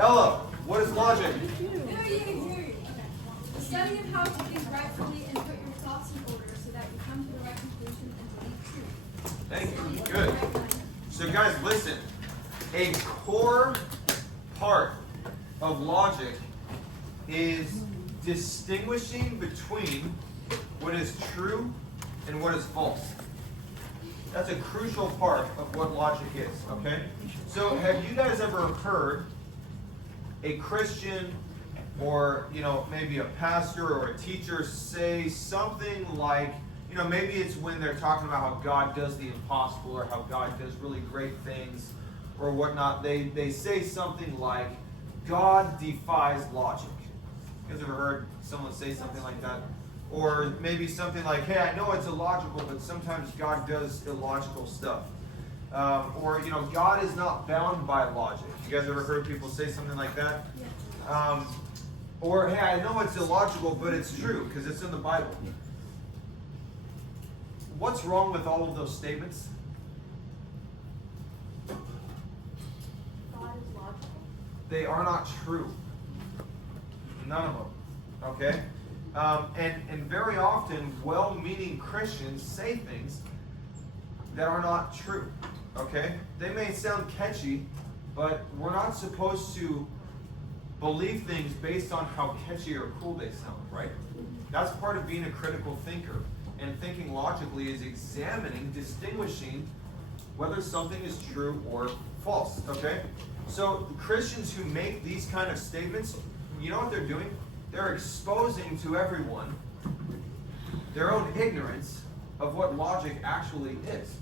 Ella, what is logic? The study of how to think rightfully and put your thoughts in order so that you come to the right conclusion and believe truth. Thank you. Good. So guys, listen. A core part of logic is distinguishing between what is true and what is false. That's a crucial part of what logic is, okay? So have you guys ever heard a Christian or, maybe a pastor or a teacher say something like, maybe it's when they're talking about how God does the impossible or how God does really great things or whatnot. They say something like, God defies logic. You guys ever heard someone say something like that? Or maybe something like, hey, I know it's illogical, but sometimes God does illogical stuff. Or, God is not bound by logic. You guys ever heard people say something like that? Or, hey, I know it's illogical, but it's true because it's in the Bible. What's wrong with all of those statements? God is logical. They are not true. None of them. Okay? And very often, well-meaning Christians say things that are not true. Okay? They may sound catchy, but we're not supposed to believe things based on how catchy or cool they sound, right? That's part of being a critical thinker. And thinking logically is examining, distinguishing whether something is true or false, okay? So Christians who make these kind of statements, you know what they're doing? They're exposing to everyone their own ignorance of what logic actually is,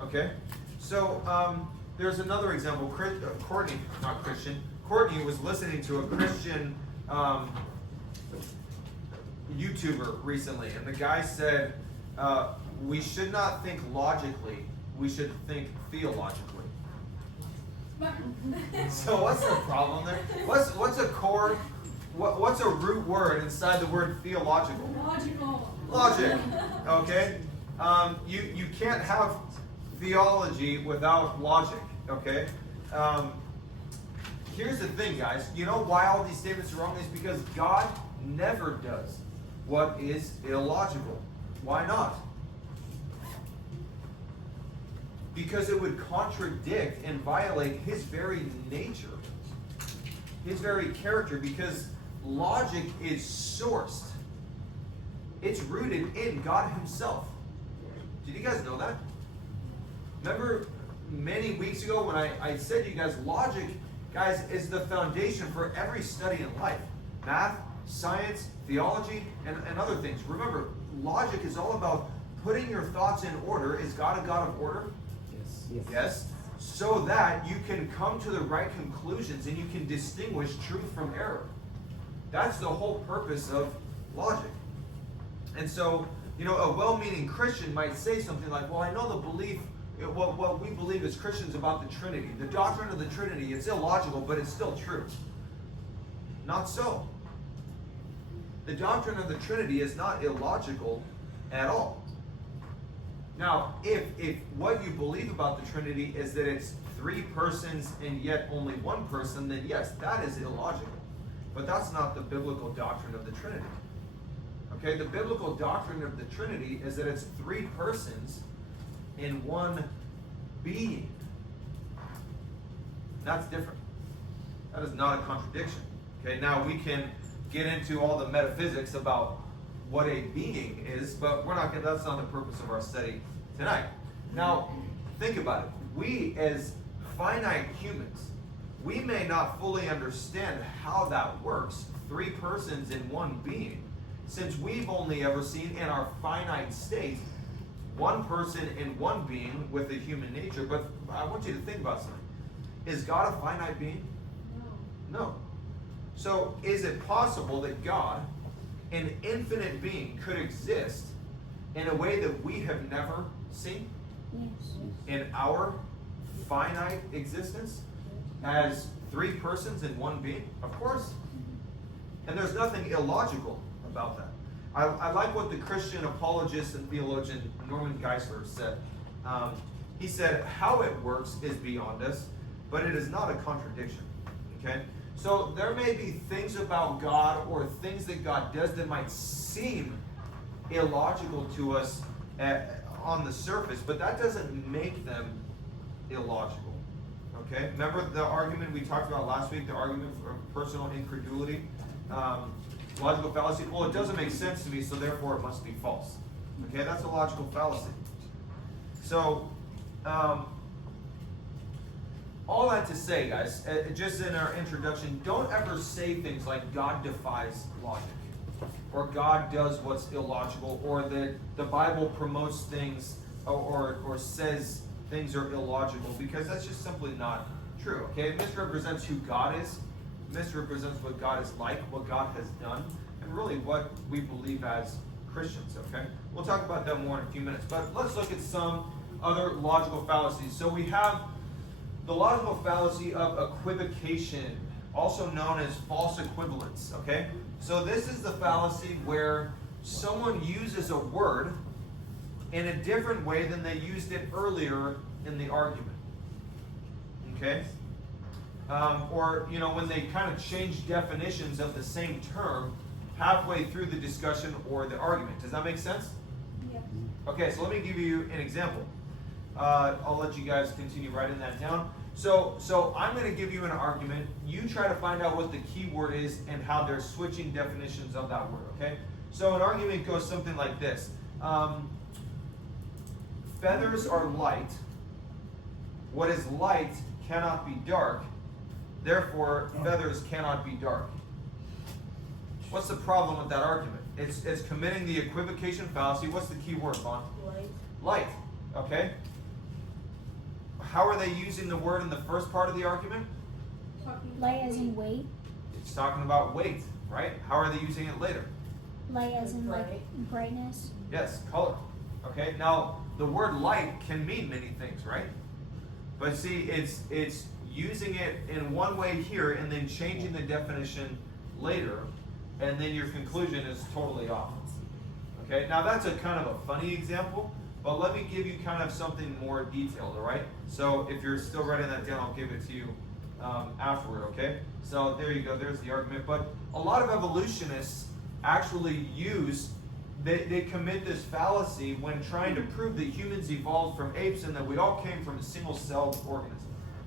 okay? So there's another example. Courtney was listening to a Christian YouTuber recently, and the guy said, we should not think logically, we should think theologically. So what's the problem there? What's a core, what's a root word inside the word theological? Logic. Okay? You can't have theology without logic, okay? Here's the thing, guys. You know why all these statements are wrong? Is because God never does what is illogical. Why not? Because it would contradict and violate his very nature, his very character, because logic is sourced. It's rooted in God himself. Did you guys know that? Remember many weeks ago when I said to you guys, logic, guys, is the foundation for every study in life. Math, science, theology, and other things. Remember, logic is all about putting your thoughts in order. Is God a God of order? Yes. So that you can come to the right conclusions and you can distinguish truth from error. That's the whole purpose of logic. And so, a well-meaning Christian might say something like, well, I know the belief, what we believe as Christians about the Trinity. The doctrine of the Trinity, it's illogical, but it's still true. Not so. The doctrine of the Trinity is not illogical at all. Now, if what you believe about the Trinity is that it's three persons and yet only one person, then yes, that is illogical. But that's not the biblical doctrine of the Trinity. Okay, the biblical doctrine of the Trinity is that it's three persons in one being. That's different. That is not a contradiction. Okay, now we can get into all the metaphysics about what a being is, but that's not the purpose of our study tonight. Now, think about it. We as finite humans, we may not fully understand how that works, three persons in one being, since we've only ever seen in our finite state one person in one being with a human nature. But I want you to think about something. Is God a finite being? No. So is it possible that God, an infinite being, could exist in a way that we have never seen? Yes. In our finite existence as three persons in one being? Of course. And there's nothing illogical about that. I like what the Christian apologist and theologian Norman Geisler said. He said, how it works is beyond us, but it is not a contradiction. Okay? So there may be things about God or things that God does that might seem illogical to us on the surface, but that doesn't make them illogical. Okay? Remember the argument we talked about last week, the argument for personal incredulity? Logical fallacy. Well, it doesn't make sense to me, so therefore it must be false. Okay? That's a logical fallacy. So, all that to say, guys, just in our introduction, don't ever say things like God defies logic, or God does what's illogical, or that the Bible promotes things or says things are illogical, because that's just simply not true. Okay, it misrepresents who God is, misrepresents what God is like, what God has done, and really what we believe as Christians. Okay, we'll talk about that more in a few minutes, but let's look at some other logical fallacies. So we have the logical fallacy of equivocation, also known as false equivalence. Okay, so this is the fallacy where someone uses a word in a different way than they used it earlier in the argument. Okay, or when they kind of change definitions of the same term halfway through the discussion or the argument. Does that make sense? Yeah. Okay, so let me give you an example. I'll let you guys continue writing that down. So I'm going to give you an argument. You try to find out what the key word is and how they're switching definitions of that word. Okay? So an argument goes something like this. Feathers are light. What is light cannot be dark. Therefore, feathers cannot be dark. What's the problem with that argument? It's committing the equivocation fallacy. What's the key word, Vaughn? Light. Okay? How are they using the word in the first part of the argument? Light as in weight. It's talking about weight, right? How are they using it later? Light as in like brightness. Yes, color. Okay, now the word light can mean many things, right? But see, it's using it in one way here and then changing the definition later, and then your conclusion is totally off. Okay, now that's a kind of a funny example, but let me give you kind of something more detailed, all right? So if you're still writing that down, I'll give it to you afterward, okay? So there you go, there's the argument. But a lot of evolutionists actually they commit this fallacy when trying to prove that humans evolved from apes and that we all came from a single-celled organism.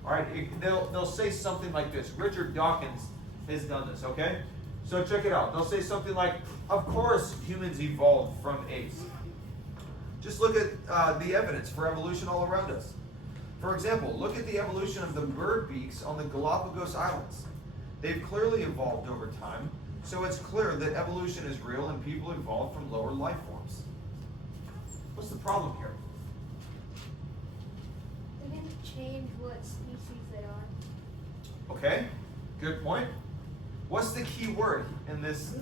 All right, they'll say something like this. Richard Dawkins has done this, okay? So check it out. They'll say something like, of course humans evolved from apes. Just look at the evidence for evolution all around us. For example, look at the evolution of the bird beaks on the Galapagos Islands. They've clearly evolved over time, so it's clear that evolution is real and people evolved from lower life forms. What's the problem here? They didn't change what species they are. Okay, good point. What's the key word in this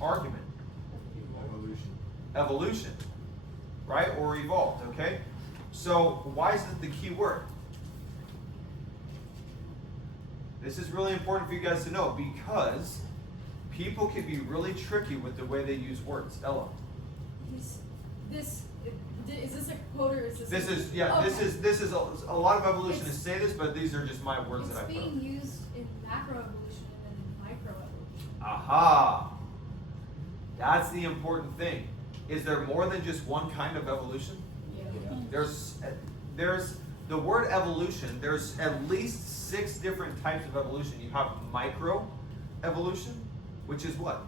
argument? Evolution. Right? Or evolved, okay? So why is it the key word? This is really important for you guys to know because people can be really tricky with the way they use words. Ella. Is this a quote or is this? This is Okay. this is a lot of evolutionists say this, but these are just my words It's that I put. being used in macroevolution and microevolution. Aha! That's the important thing. Is there more than just one kind of evolution? Yeah. There's the word evolution. There's at least 6 different types of evolution. You have microevolution, which is what?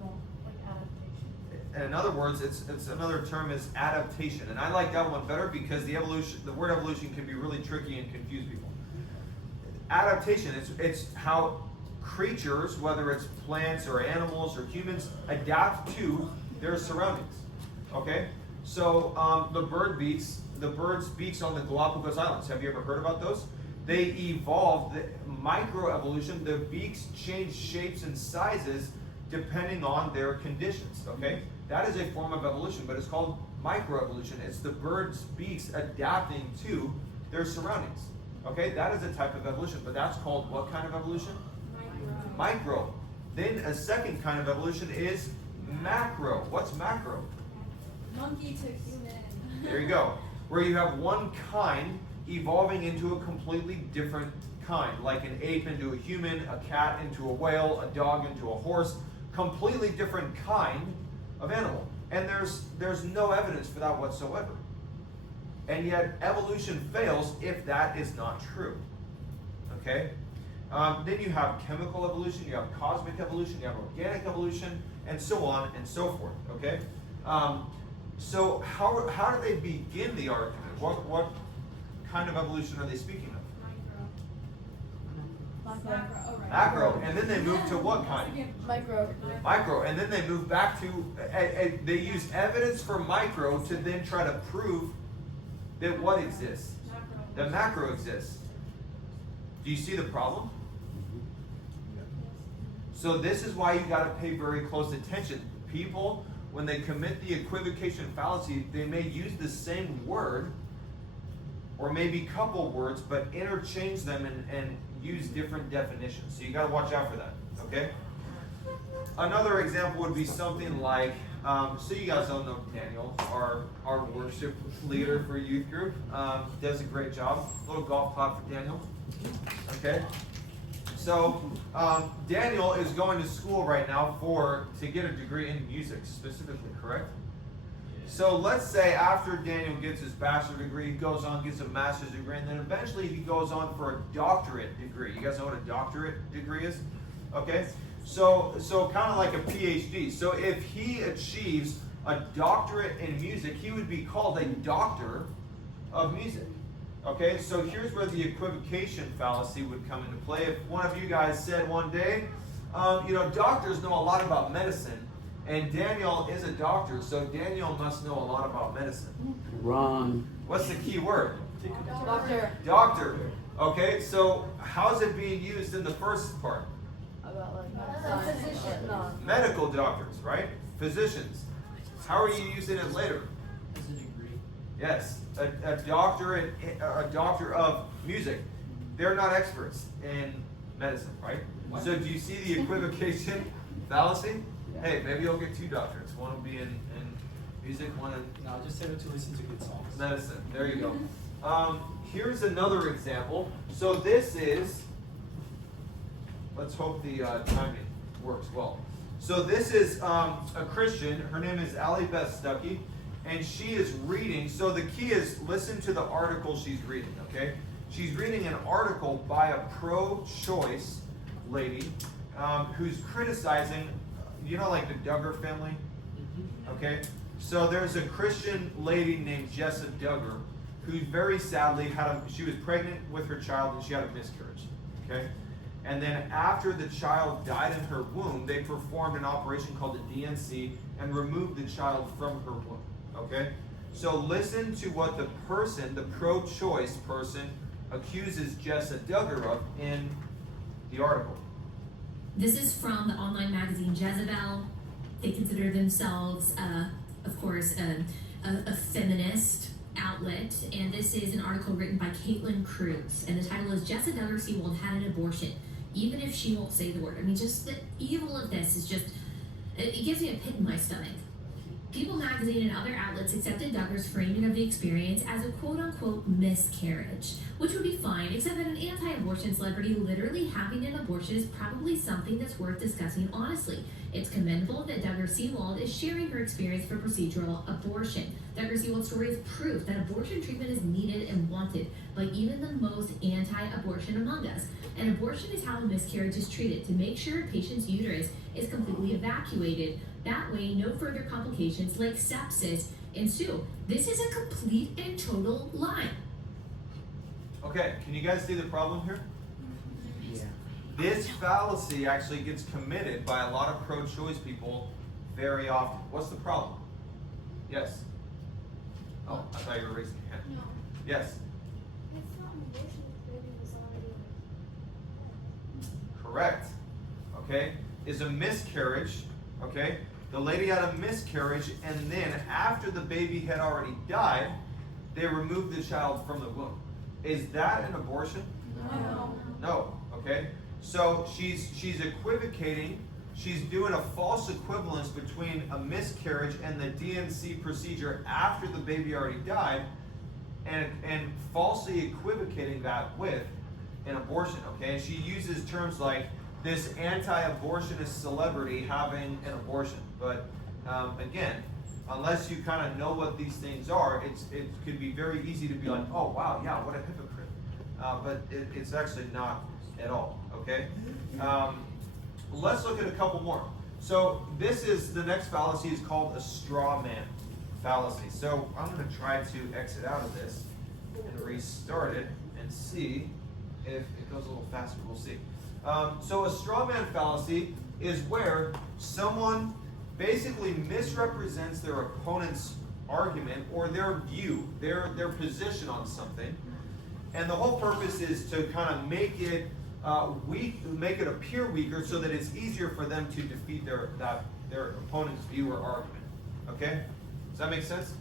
Like adaptation. And in other words, it's another term is adaptation, and I like that one better because the word evolution can be really tricky and confuse people. Adaptation, it's how creatures, whether it's plants or animals or humans, adapt to their surroundings. Okay, so the birds' beaks on the Galapagos Islands. Have you ever heard about those? They evolved. The microevolution. The beaks change shapes and sizes depending on their conditions. Okay, that is a form of evolution, but it's called microevolution. It's the birds' beaks adapting to their surroundings. Okay, that is a type of evolution, but that's called what kind of evolution? Micro. Then a second kind of evolution is macro. What's macro? Monkey to human. There you go. Where you have one kind evolving into a completely different kind, like an ape into a human, a cat into a whale, a dog into a horse, completely different kind of animal. And there's no evidence for that whatsoever. And yet evolution fails if that is not true. Okay? Then you have chemical evolution, you have cosmic evolution, you have organic evolution, and so on and so forth. Okay? So how do they begin the argument? What kind of evolution are they speaking of? Macro. Oh, right. Macro. And then they move to what kind? Micro. Micro. And then they move back to, they use evidence for micro to then try to prove that what exists? That macro exists. Do you see the problem? So this is why you got to pay very close attention. People, when they commit the equivocation fallacy, they may use the same word or maybe couple words, but interchange them and use different definitions. So you got to watch out for that, okay? Another example would be something like, so you guys all know Daniel, our worship leader for youth group, does a great job. A little golf clap for Daniel, okay? So Daniel is going to school right now to get a degree in music specifically, correct? So let's say after Daniel gets his bachelor's degree, he goes on, gets a master's degree, and then eventually he goes on for a doctorate degree. You guys know what a doctorate degree is? Okay? So kind of like a PhD. So if he achieves a doctorate in music, he would be called a doctor of music. Okay? So here's where the equivocation fallacy would come into play. If one of you guys said one day, doctors know a lot about medicine, and Daniel is a doctor, so Daniel must know a lot about medicine. Wrong. What's the key word? Doctor. Doctor. Okay, so how's it being used in the first part? About like physician. No. Medical doctors, right? Physicians. How are you using it later? As a degree. Yes, a doctor of music. They're not experts in medicine, right? So do you see the equivocation fallacy? Hey, maybe you'll get two doctorates. One will be in music, one in No, just set it to listen to good songs. medicine. There you go. Here's another example. So this is, let's hope the timing works well. So this is a Christian. Her name is Allie Beth Stuckey, and she is reading. So the key is listen to the article she's reading, okay? She's reading an article by a pro-choice lady who's criticizing, like the Duggar family? Okay? So there's a Christian lady named Jessa Duggar who very sadly she was pregnant with her child and she had a miscarriage. Okay? And then after the child died in her womb, they performed an operation called a DNC and removed the child from her womb. Okay? So listen to what the pro-choice person, accuses Jessa Duggar of in the article. This is from the online magazine Jezebel. They consider themselves, of course, a feminist outlet. And this is an article written by Caitlin Cruz. And the title is Jessa Duggar Seawold Had an Abortion, Even If She Won't Say the Word. I mean, just the evil of this is just, it gives me a pit in my stomach. People magazine and other outlets accepted Duggar's framing of the experience as a quote-unquote miscarriage, which would be fine, except that an anti-abortion celebrity literally having an abortion is probably something that's worth discussing honestly. It's commendable that Duggar Seawold is sharing her experience for procedural abortion. Duggar Seawold's story is proof that abortion treatment is needed and wanted by even the most anti-abortion among us. And abortion is how a miscarriage is treated, to make sure a patient's uterus is completely evacuated. That way, no further complications like sepsis ensue. This is a complete and total lie. Okay, can you guys see the problem here? Yeah. This fallacy actually gets committed by a lot of pro-choice people very often. What's the problem? Yes? Oh, I thought you were raising your hand. No. Yes? It's not an abortion if the baby was already Correct. Okay? Is a miscarriage, okay? The lady had a miscarriage, and then after the baby had already died, they removed the child from the womb. Is that an abortion? No. No. Okay? So she's equivocating. She's doing a false equivalence between a miscarriage and the DNC procedure after the baby already died, and falsely equivocating that with an abortion, okay? And she uses terms like this anti-abortionist celebrity having an abortion. But again, unless you kind of know what these things are, it could be very easy to be like, oh wow, yeah, what a hypocrite. But it's actually not at all, okay? Let's look at a couple more. So this is, the next fallacy is called a straw man fallacy. So I'm going to try to exit out of this and restart it and see if it goes a little faster. We'll see. So a straw man fallacy is where someone basically misrepresents their opponent's argument or their view, their position on something. And the whole purpose is to kind of make it weak, make it appear weaker, so that it's easier for them to defeat their opponent's view or argument. Okay? Does that make sense?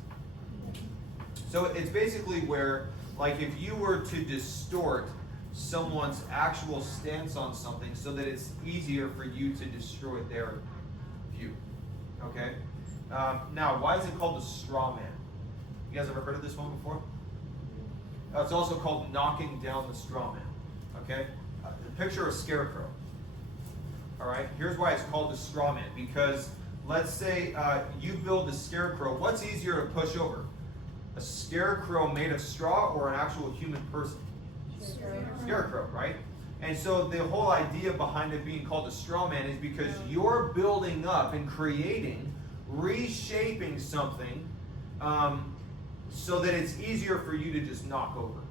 So it's basically where, like, if you were to distort someone's actual stance on something so that it's easier for you to destroy their view. Okay? Now, why is it called a straw man? You guys ever heard of this one before? It's also called knocking down the straw man. Okay? Picture a scarecrow. All right? Here's why it's called a straw man. Because let's say you build a scarecrow. What's easier to push over? A scarecrow made of straw or an actual human person? Scarecrow, right? And so the whole idea behind it being called a straw man is because you're building up and creating, reshaping something so that it's easier for you to just knock over,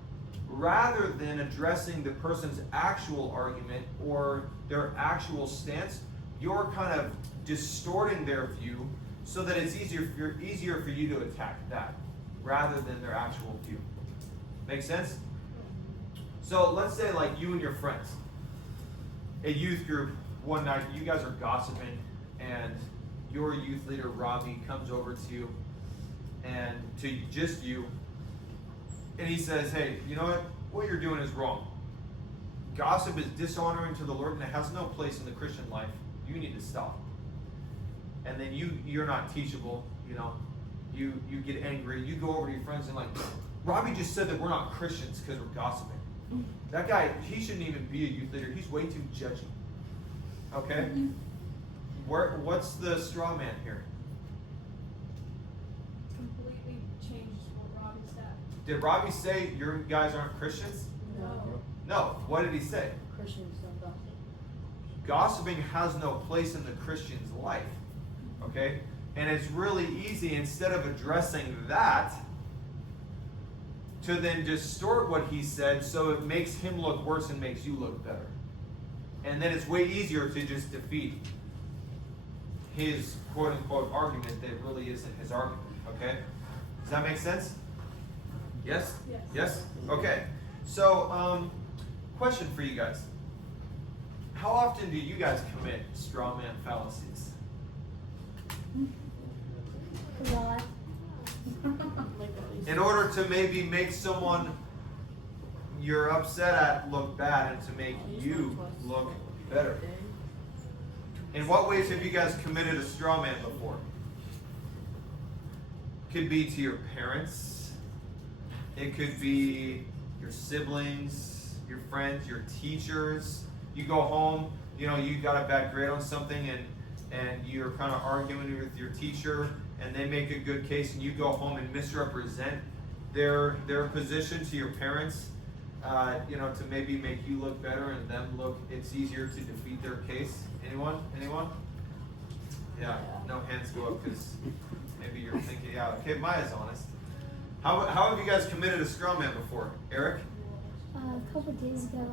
rather than addressing the person's actual argument or their actual stance. You're kind of distorting their view so that it's easier for you to attack that rather than their actual view. Make sense? So let's say, like, you and your friends, a youth group, one night you guys are gossiping and your youth leader Robbie comes over to you and to just you, and he says, hey, you know what you're doing is wrong. Gossip is dishonoring to the Lord and it has no place in the Christian life. You need to stop. And then you're not teachable, you know. You get angry. You go over to your friends and like, Robbie just said that we're not Christians because we're gossiping. That guy, he shouldn't even be a youth leader. He's way too judgy. Okay? What's the straw man here? Completely changed what Robbie said. Did Robbie say your guys aren't Christians? No. No. What did he say? Christians don't gossip. Gossiping has no place in the Christian's life. Okay? And it's really easy, instead of addressing that, to then distort what he said so it makes him look worse and makes you look better. And then it's way easier to just defeat his quote-unquote argument that really isn't his argument. Okay? Does that make sense? Yes? Yes. Yes? Okay. So, question for you guys. How often do you guys commit straw man fallacies? A lot. In order to maybe make someone you're upset at look bad and to make you look better. In what ways have you guys committed a straw man before? Could be to your parents. It could be your siblings, your friends, your teachers. You go home, you know, you got a bad grade on something and you're kind of arguing with your teacher and they make a good case and you go home and misrepresent their position to your parents, you know, to maybe make you look better and them look, it's easier to defeat their case. Anyone? Yeah, no hands go up because maybe you're thinking, yeah, okay, Maya's honest. How have you guys committed a straw man before? Eric? A couple days ago,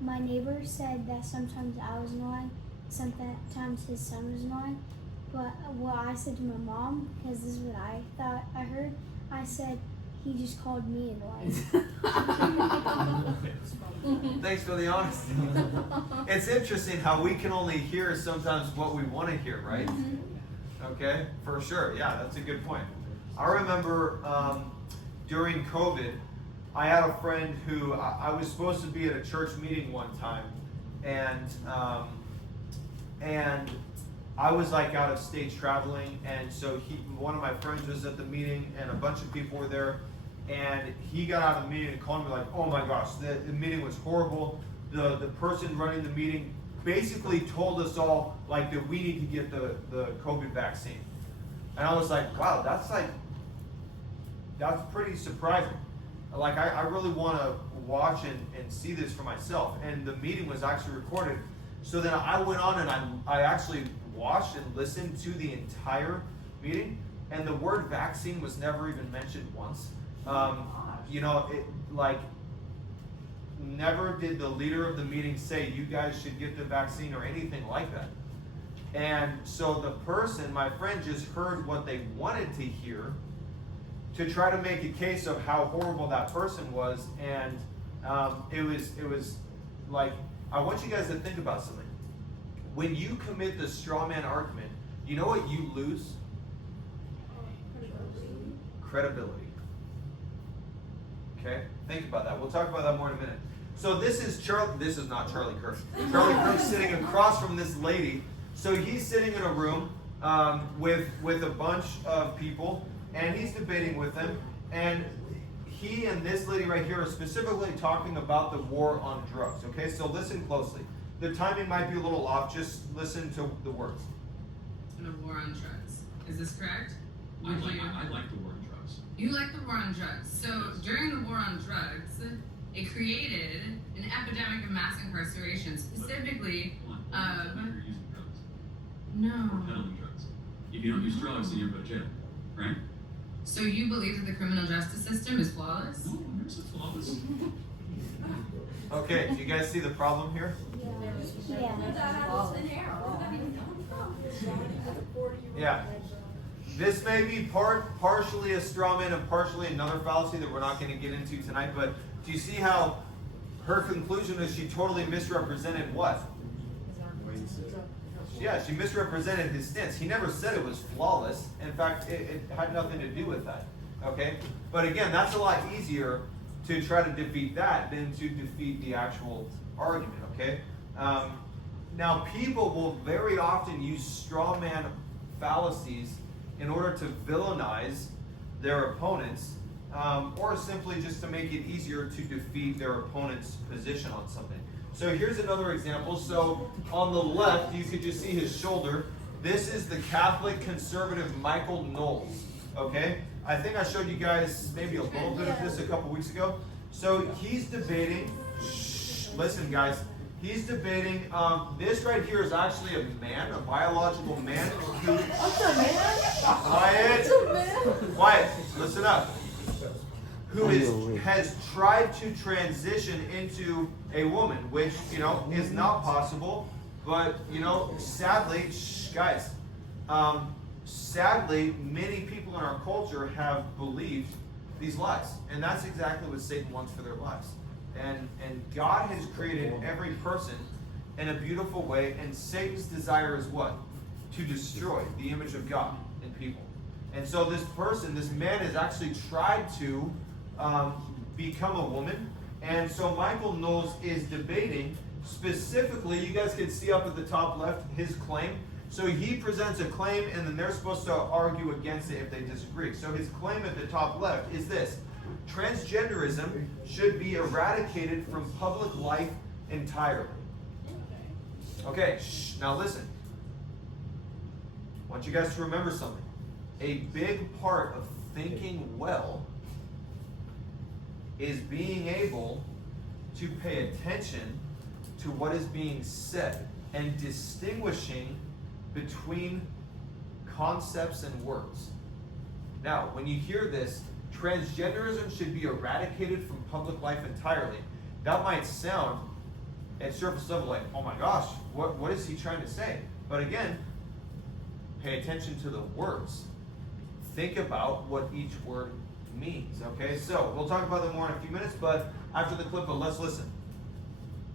my neighbor said that sometimes I was annoying, sometimes his son was annoying. But what I said to my mom, because this is what I thought I heard, I said he just called me annoying. Thanks for the honesty. It's interesting how we can only hear sometimes what we want to hear, right? Okay, for sure. Yeah, that's a good point. I remember during COVID, I had a friend who I was supposed to be at a church meeting one time, and I was like out of state traveling, and so one of my friends was at the meeting, and a bunch of people were there, and he got out of the meeting and called me like, oh my gosh, the meeting was horrible. The person running the meeting basically told us all like that we need to get the COVID vaccine. And I was like, wow, that's pretty surprising. Like I really want to watch and see this for myself. And the meeting was actually recorded. So then I went on and I actually watched and listened to the entire meeting, and the word vaccine was never even mentioned once. Never did the leader of the meeting say you guys should get the vaccine or anything like that. And so the person, my friend, just heard what they wanted to hear to try to make a case of how horrible that person was. And it was like, I want you guys to think about something. When you commit the straw man argument, you know what you lose? Credibility. Okay? Think about that. We'll talk about that more in a minute. So this is not Charlie Kirk. Charlie Kirk's sitting across from this lady. So he's sitting in a room with a bunch of people, and he's debating with them. And he and this lady right here are specifically talking about the war on drugs. Okay, so listen closely. The timing might be a little off. Just listen to the words. And a war on drugs. Is this correct? I like the war on drugs. You like the war on drugs. So during the war on drugs, it created an epidemic of mass incarceration, specifically You're using drugs. no. Or peddling drugs. If you don't use drugs, then you go to jail, right? So you believe that the criminal justice system is flawless? No, there's a flawless. Okay, do you guys see the problem here? Yeah. This may be partially a straw man and partially another fallacy that we're not going to get into tonight, but do you see how her conclusion is she totally misrepresented what? Yeah, she misrepresented his stance. He never said it was flawless. In fact, it had nothing to do with that. Okay? But again, that's a lot easier to try to defeat that than to defeat the actual argument. Okay? Now, people will very often use straw man fallacies in order to villainize their opponents, or simply just to make it easier to defeat their opponent's position on something. So here's another example. So on the left, you could just see his shoulder. This is the Catholic conservative Michael Knowles. Okay? I think I showed you guys maybe a little bit of this a couple weeks ago. So he's debating, listen guys, he's debating, this right here is actually a man, a biological man who... Quiet, listen up. Who has tried to transition into a woman, which, is not possible. But, sadly, guys, sadly, many people in our culture have believed these lies. And that's exactly what Satan wants for their lives. And God has created every person in a beautiful way, and Satan's desire is what? To destroy the image of God in people. And so this man has actually tried to become a woman. And so Michael Knowles is debating specifically, you guys can see up at the top left his claim. So he presents a claim, and then they're supposed to argue against it if they disagree. So his claim at the top left is this: transgenderism should be eradicated from public life entirely. Okay, now listen. I want you guys to remember something. A big part of thinking well is being able to pay attention to what is being said and distinguishing between concepts and words. Now, when you hear this, transgenderism should be eradicated from public life entirely. That might sound at surface level like, oh my gosh, what is he trying to say? But again, pay attention to the words. Think about what each word means, okay? So, we'll talk about that more in a few minutes, but after the clip, let's listen.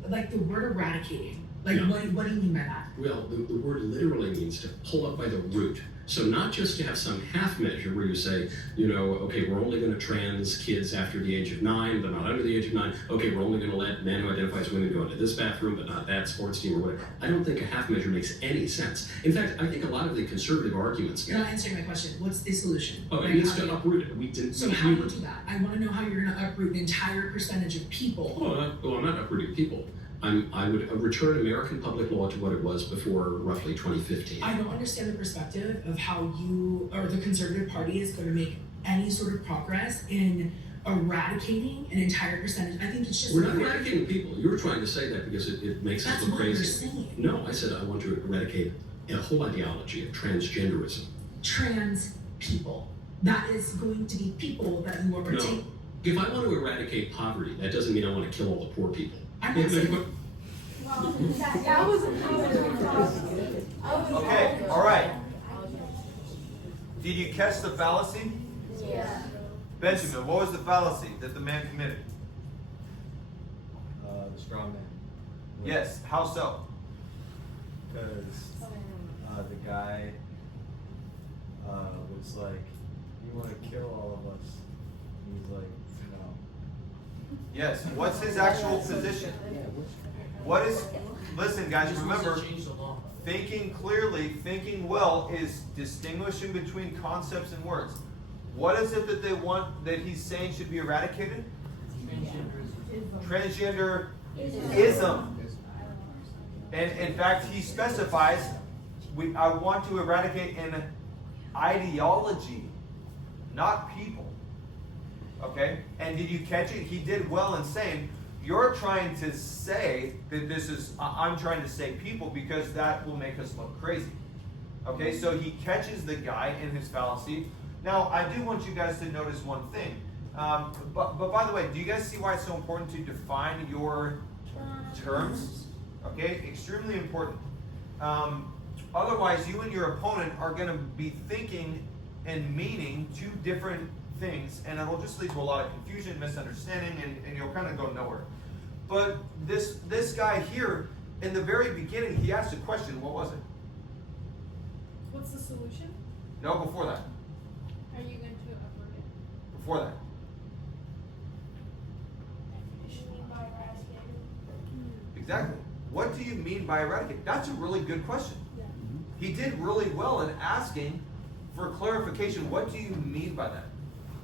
Like the word eradicating. Like, Yeah. what do you mean by that? Well, the word literally means to pull up by the root. So not just to have some half measure where you say, you know, okay, we're only going to trans kids after the age of 9, but not under the age of 9. Okay, we're only going to let men who identify as women go into this bathroom, but not that sports team or whatever. I don't think a half measure makes any sense. In fact, I think a lot of the conservative arguments. You're not answering my question. What's the solution? Oh, Like, it needs how to do you- uproot it. We didn't. So how do you do that? I want to know how you're going to uproot an entire percentage of people. I'm not uprooting people. I would return American public law to what it was before roughly 2015. I don't understand the perspective of how you or the Conservative Party is going to make any sort of progress in eradicating an entire percentage. I think it's just We're not eradicating people. You're trying to say that because it makes us That's look what you're crazy. saying. No, I said I want to eradicate a whole ideology of transgenderism. Trans people. That is going to be people that you are No. taking. If I want to eradicate poverty, that doesn't mean I want to kill all the poor people. I'm not saying That was Okay, all right. Did you catch the fallacy? Yeah. Benjamin, what was the fallacy that the man committed? The straw man. Yes, how so? Because the guy was like, "You want to kill all of us?" And he's like, "No." Yes, what's his actual position? What is, listen guys, remember, Change the law. thinking clearly, thinking well is distinguishing between concepts and words. What is it that they want, that he's saying should be eradicated? Transgenderism. And in fact, he specifies, I want to eradicate an ideology, not people. Okay? And did you catch it? He did well in saying, you're trying to say that this is, I'm trying to say people because that will make us look crazy. Okay, so he catches the guy in his fallacy. Now, I do want you guys to notice one thing. But by the way, do you guys see why it's so important to define your terms? Okay, extremely important. Otherwise, you and your opponent are going to be thinking and meaning two different things, and it'll just lead to a lot of confusion, misunderstanding, and you'll kind of go nowhere. But this guy here, in the very beginning, he asked a question. What was it? What's the solution? No, before that. Are you going to uproot it? Before that. Exactly. What do you mean by eradicate? That's a really good question. Yeah. He did really well in asking for clarification. What do you mean by that?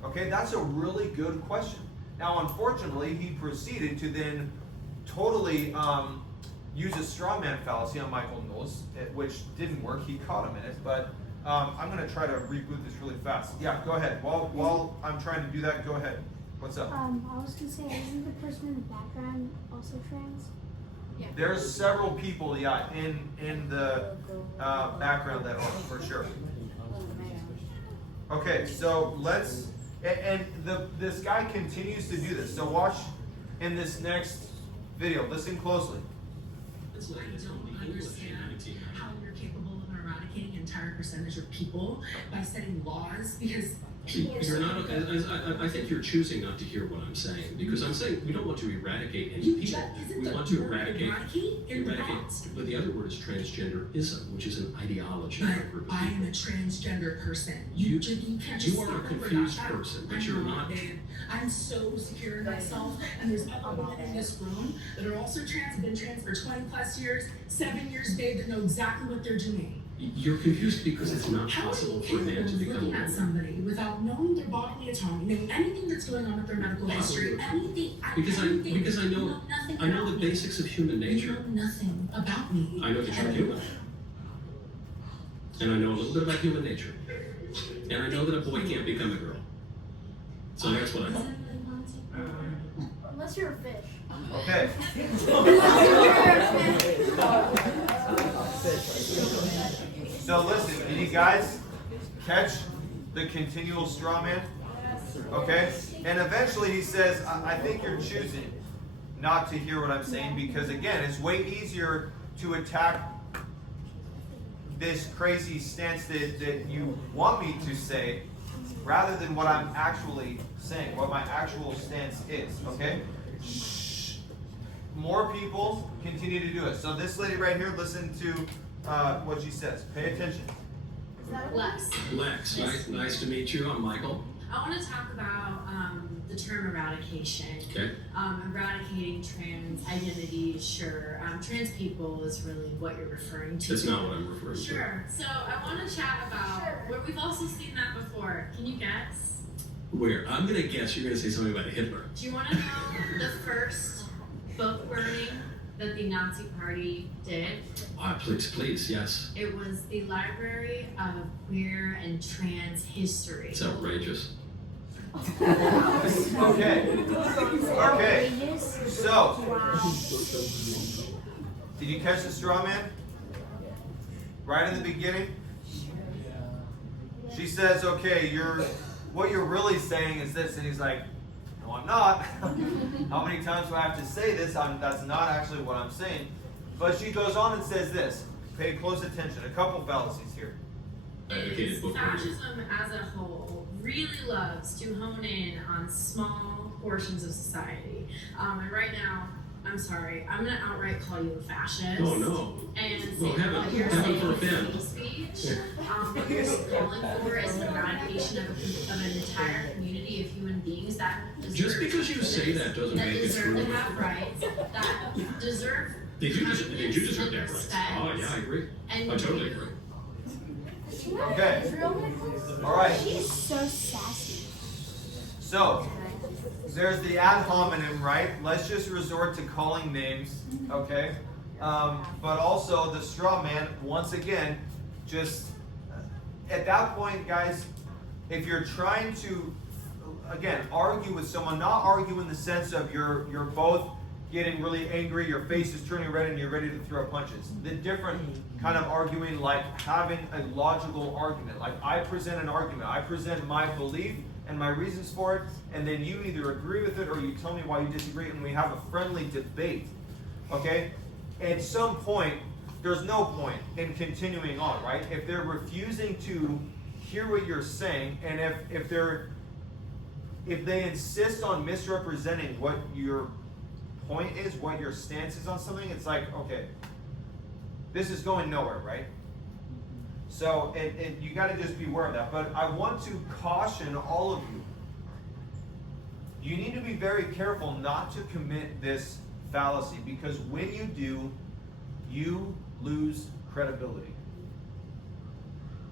Okay, that's a really good question. Now, unfortunately, he proceeded to then totally use a straw man fallacy on Michael Knowles, which didn't work. He caught him in it, but I'm going to try to reboot this really fast. Yeah, go ahead. While I'm trying to do that, go ahead. What's up? I was gonna say, isn't the person in the background also trans? Yeah. There's several people, yeah, in the background that are, for sure. Okay, so let's, this guy continues to do this. So watch in this next video. Listen closely. It's like I it's don't only English in understand 19. how you're capable of eradicating an entire percentage of people by setting laws because people are You're so not. I think you're choosing not to hear what I'm saying because I'm saying we don't want to eradicate any You people. just, isn't We the want to word eradicate. in the past? But the other word is transgenderism, which is an ideology of a group But of I am a people. transgender person. You- You can't you just are a skip over confused that. person, but I'm you're not. babe. I'm so secure in myself, and there's other women in this room that are also trans, have been trans for 20 plus years, 7 years, babe, that know exactly what they're doing. You're confused because it's not How are possible you for a man capable to of become a looking at woman. somebody without knowing their bodily autonomy, knowing anything that's going on with their medical history, anything, Because I You know nothing I know about the me. basics of human You nature. know nothing about me. I know that you're human. And I know a little bit about human nature. And I know that a boy can't become a girl. So that's what I know. Unless you're a fish. Okay. So listen, did you guys catch the continual straw man? Okay? And eventually he says, I think you're choosing not to hear what I'm saying because, again, it's way easier to attack this crazy stance that you want me to say rather than what I'm actually saying, what my actual stance is, okay? Shh. More people continue to do it. So this lady right here, listen to what she says. Pay attention. Lex. Lex, nice to meet you. I'm Michael. I want to talk about the term eradication. Okay. Eradicating trans identities, sure. Trans people is really what you're referring to. That's not what I'm referring to. Sure. So I want to chat about where we've also seen that before. Can you guess? Where? I'm gonna guess you're gonna say something about Hitler. Do you want to know the first book burning that the Nazi Party did? Please, yes. It was the Library of Queer and Trans History. It's outrageous. Okay. Outrageous. So, Wow. did you catch the straw man? Right in the beginning? She says, okay, what you're really saying is this, and he's like, no, I'm not. How many times do I have to say this? That's not actually what I'm saying. But she goes on and says this. Pay close attention. A couple fallacies here. Advocated book burning. Fascism as a whole really loves to hone in on small portions of society. And right now, I'm sorry, I'm gonna outright call you a fascist. Oh no. And Well, say what you're saying forbid. is free speech. What you're calling for is an eradication of an entire community of human beings that deserve Just because you say that doesn't that make it deserve true. to have rights, that deserve They do deserve and that right. respect. Oh yeah, I agree. And I totally agree. Okay. All right. She is so sassy. So, there's the ad hominem, right? Let's just resort to calling names, okay? But also the straw man, once again, just at that point, guys, if you're trying to, again, argue with someone, not argue in the sense of you're both getting really angry, your face is turning red, and you're ready to throw punches. The different kind of arguing, like having a logical argument. Like I present an argument, I present my belief and my reasons for it, and then you either agree with it or you tell me why you disagree, and we have a friendly debate. Okay? At some point, there's no point in continuing on, right? If they're refusing to hear what you're saying, and if they insist on misrepresenting what your point is, what your stance is on something, it's like, okay, this is going nowhere, right? So, and you got to just be aware of that. But I want to caution all of you. You need to be very careful not to commit this fallacy, because when you do, you lose credibility.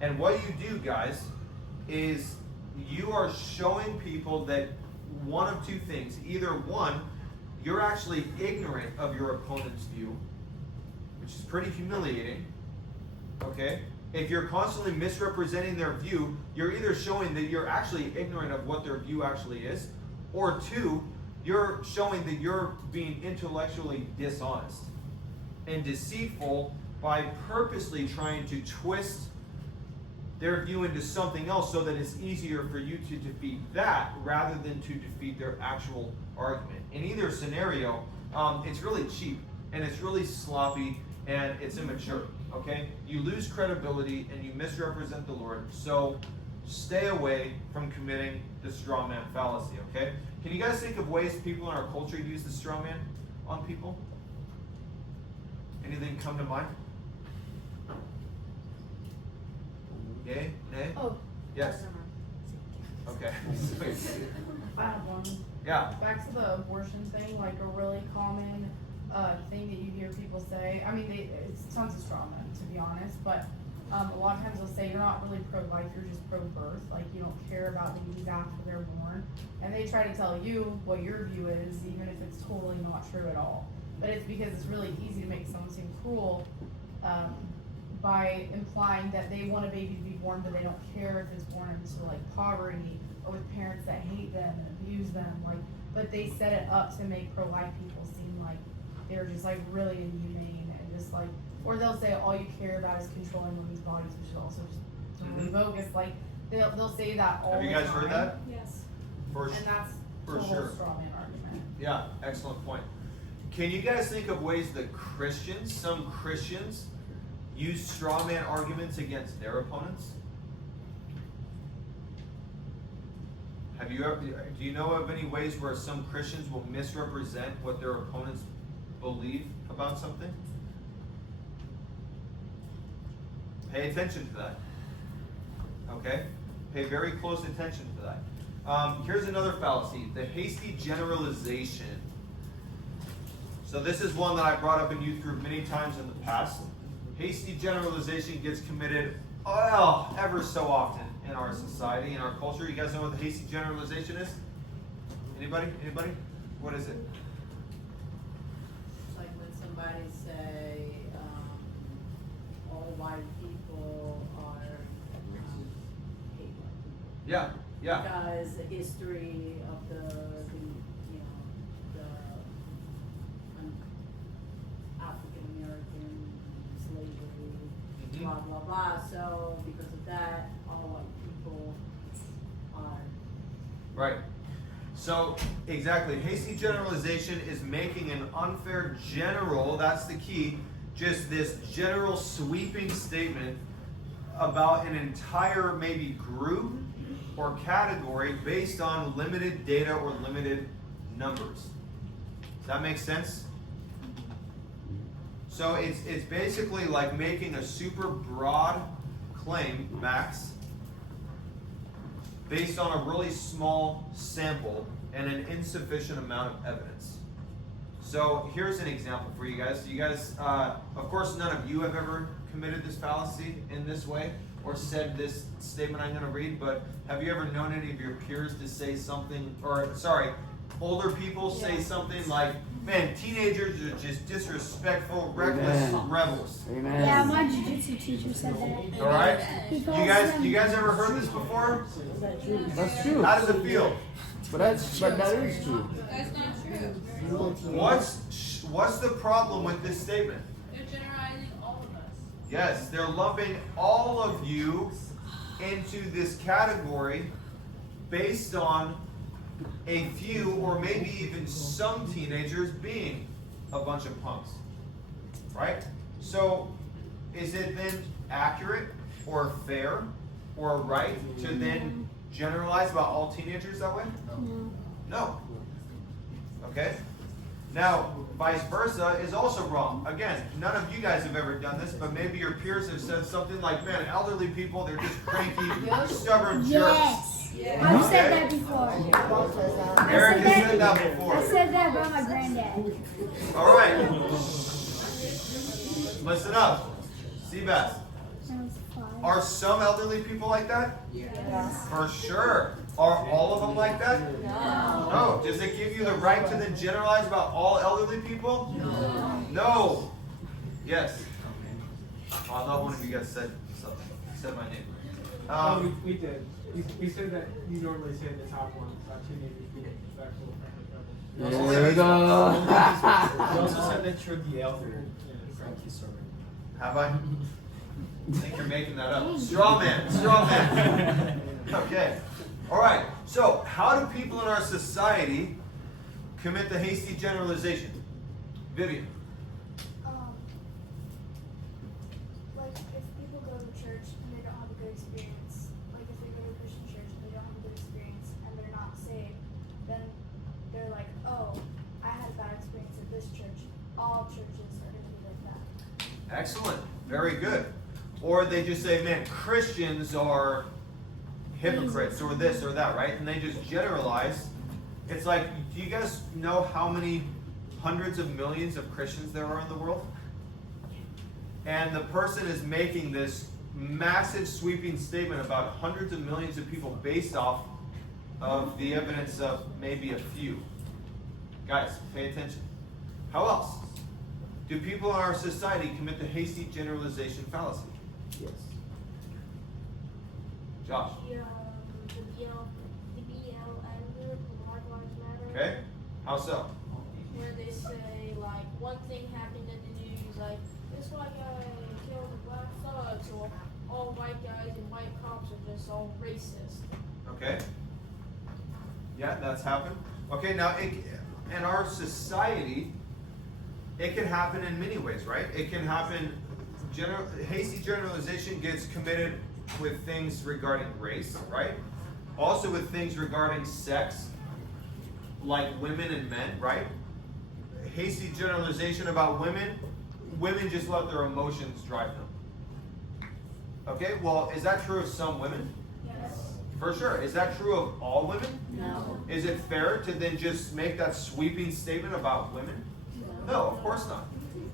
And what you do, guys, is you are showing people that one of two things. Either one, you're actually ignorant of your opponent's view, which is pretty humiliating, okay? If you're constantly misrepresenting their view, you're either showing that you're actually ignorant of what their view actually is, or two, you're showing that you're being intellectually dishonest and deceitful by purposely trying to twist their view into something else so that it's easier for you to defeat that rather than to defeat their actual argument. In either scenario, it's really cheap and it's really sloppy and it's immature, okay? You lose credibility and you misrepresent the Lord, so stay away from committing the straw man fallacy, okay? Can you guys think of ways people in our culture use the straw man on people? Anything come to mind? Yay? Nay? Oh. Yes. Okay. I have one. Yeah. Back to the abortion thing, like a really common thing that you hear people say. I mean, it's tons of straw men, to be honest, but a lot of times they'll say you're not really pro-life, you're just pro-birth. Like you don't care about babies after they're born, and they try to tell you what your view is, even if it's totally not true at all. But it's because it's really easy to make someone seem cruel by implying that they want a baby to be born, but they don't care if it's born into like poverty or with parents that hate them and abuse them. Like, but they set it up to make pro-life people seem like they're just like really inhumane and just like, or they'll say all you care about is controlling women's bodies, which is also just totally bogus. Like they'll say that all the time. Have you guys heard that? Yes. For And that's for total sure. straw man argument. Yeah, excellent point. Can you guys think of ways that Christians, some Christians, use straw man arguments against their opponents? Have you ever? Do you know of any ways where some Christians will misrepresent what their opponents believe about something? Pay attention to that. Okay? Pay very close attention to that. Here's another fallacy, the hasty generalization. So this is one that I brought up in youth group many times in the past. Hasty generalization gets committed ever so often in our society, in our culture. You guys know what the hasty generalization is? Anybody? Anybody? What is it? It's like when somebody say, all white people are hate white people. Yeah, yeah. Because the history of the African American slavery, blah blah blah. So because of that, all white people are. Right. So, exactly. Hasty generalization is making an unfair general, that's the key, just this general sweeping statement about an entire maybe group or category based on limited data or limited numbers. Does that make sense? So it's basically like making a super broad claim, max, based on a really small sample and an insufficient amount of evidence. So here's an example for you guys. You guys, of course, none of you have ever committed this fallacy in this way or said this statement I'm going to read, but have you ever known any of your peers to say something, older people say something like, man, teenagers are just disrespectful, reckless rebels. Amen. Yeah, my jiu-jitsu teacher said that. All right? You guys ever heard this before? That's true. How does it feel? But that is true. That's not true. What's the problem with this statement? They're generalizing all of us. Yes, they're lumping all of you into this category based on a few or maybe even some teenagers being a bunch of punks. Right? So, is it then accurate or fair or right to then generalize about all teenagers that way? No. Okay? Now, vice versa is also wrong. Again, none of you guys have ever done this, but maybe your peers have said something like, man, elderly people, they're just cranky, stubborn jerks. Yes. I've said that before. Eric has said that before. I said that about my granddad. All right. Listen up. Seabass. Are some elderly people like that? Yes. For sure. Are all of them like that? No. Does it give you the right to then generalize about all elderly people? No. Yes. Oh, I thought one of you guys said something. Said my name. We did. We said that you normally say the top one about teenagers being respectful, friendly, There we go. You also said that you're the elder. Have I? I think you're making that up. Straw man. Okay. All right. So, how do people in our society commit the hasty generalization? Vivian. Like if people go to church and they don't have a good experience, like if they go to a Christian church and they don't have a good experience and they're not saved, then they're like, oh, I had a bad experience at this church. All churches are going to be like that. Excellent. Very good. Or they just say, man, Christians are hypocrites or this or that, right? And they just generalize. It's like, do you guys know how many hundreds of millions of Christians there are in the world? And the person is making this massive sweeping statement about hundreds of millions of people based off of the evidence of maybe a few. Guys, pay attention. How else do people in our society commit the hasty generalization fallacy? Yes. Josh. The BLM group, Black Lives Matter. Okay. How so? Where they say like one thing happened in the news, like this white guy killed a black thug, so all white guys and white cops are just all racist. Okay. Yeah, that's happened. Okay, now in our society, it can happen in many ways, right? It can happen. Hasty generalization gets committed with things regarding race, right? Also with things regarding sex, like women and men, right? Hasty generalization about women just let their emotions drive them. Okay, well, is that true of some women? For sure. Is that true of all women? No. Is it fair to then just make that sweeping statement about women? No, of course not.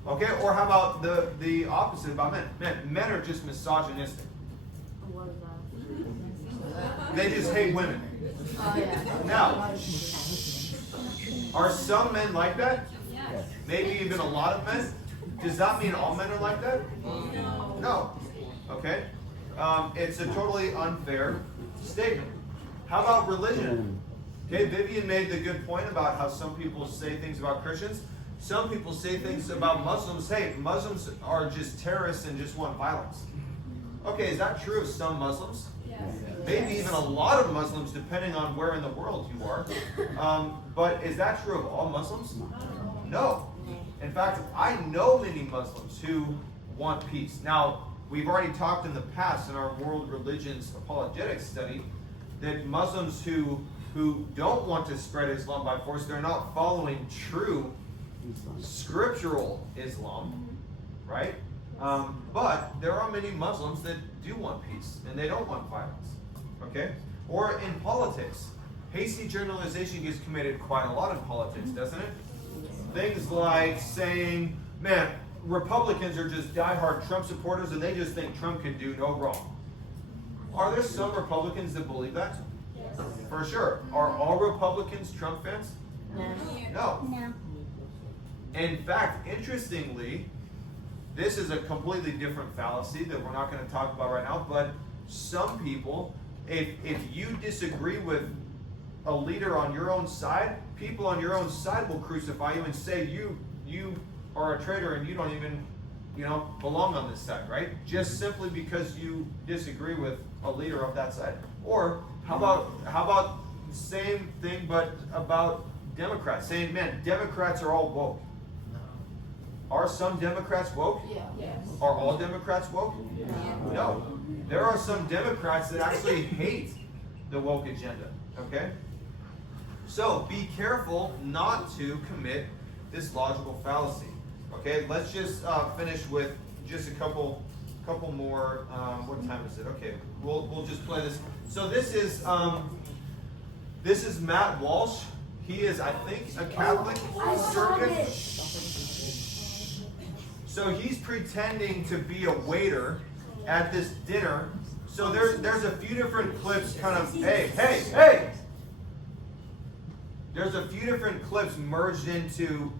Okay, or how about the opposite about men? Men are just misogynistic. What is that? They just hate women. Oh, yeah. Now, are some men like that? Yes. Maybe even a lot of men? Does that mean all men are like that? No. Okay? It's a totally unfair statement. How about religion? Okay, Vivian made the good point about how some people say things about Christians. Some people say things about Muslims. Hey, Muslims are just terrorists and just want violence. Okay, is that true of some Muslims? Yes. Maybe even a lot of Muslims, depending on where in the world you are. But is that true of all Muslims? No. In fact, I know many Muslims who want peace. Now, we've already talked in the past in our World Religions Apologetics study that Muslims who don't want to spread Islam by force, they're not following true scriptural Islam, right? But there are many Muslims that do want peace and they don't want violence, okay? Or in politics, hasty generalization gets committed quite a lot in politics, doesn't it? Things like saying, man, Republicans are just diehard Trump supporters and they just think Trump can do no wrong. Are there some Republicans that believe that? Yes. For sure. Are all Republicans Trump fans? No. No. In fact, interestingly, this is a completely different fallacy that we're not going to talk about right now, but some people, if you disagree with a leader on your own side, people on your own side will crucify you and say you are a traitor and you don't even, belong on this side, right? Just simply because you disagree with a leader of that side. Or how about the same thing but about Democrats, saying, man, Democrats are all woke. Are some Democrats woke? Yeah. Yes. Are all Democrats woke? No. There are some Democrats that actually hate the woke agenda, okay? So be careful not to commit this logical fallacy. Okay, let's just finish with just a couple more. What time is it? Okay, we'll just play this. So this is Matt Walsh. He is, I think, a Catholic conservative. So he's pretending to be a waiter at this dinner. So there's a few different clips, kind of. Hey! There's a few different clips merged into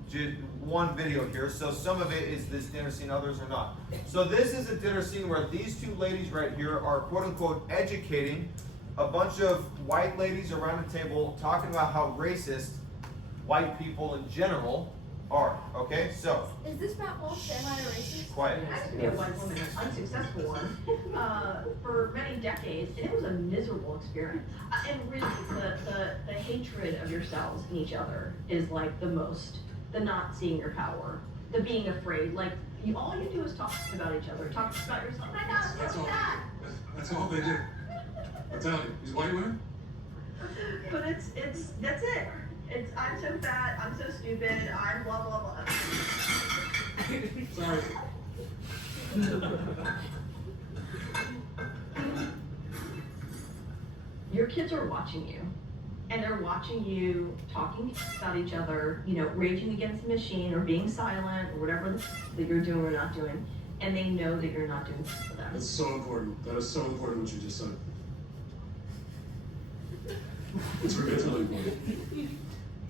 one video here. So some of it is this dinner scene, others are not. So this is a dinner scene where these two ladies right here are quote unquote educating a bunch of white ladies around a table talking about how racist white people in general are. Okay, so. Is this Matt Walsh? Am I a racist? Quiet. I had to be a white woman, an unsuccessful one, for many decades, and it was a miserable experience. And really, the hatred of yourselves and each other is like the not seeing your power, the being afraid. Like, all you do is talk about each other, talk about yourself. My God, That's what's all. that? That's all they do. I tell you, these white women. But that's it. I'm so fat, I'm so stupid, I'm blah, blah, blah. Sorry. Your kids are watching you, and they're watching you talking about each other, raging against the machine or being silent or whatever that you're doing or not doing, and they know that you're not doing this for them. That's so important. That is so important what you just said. It's really important.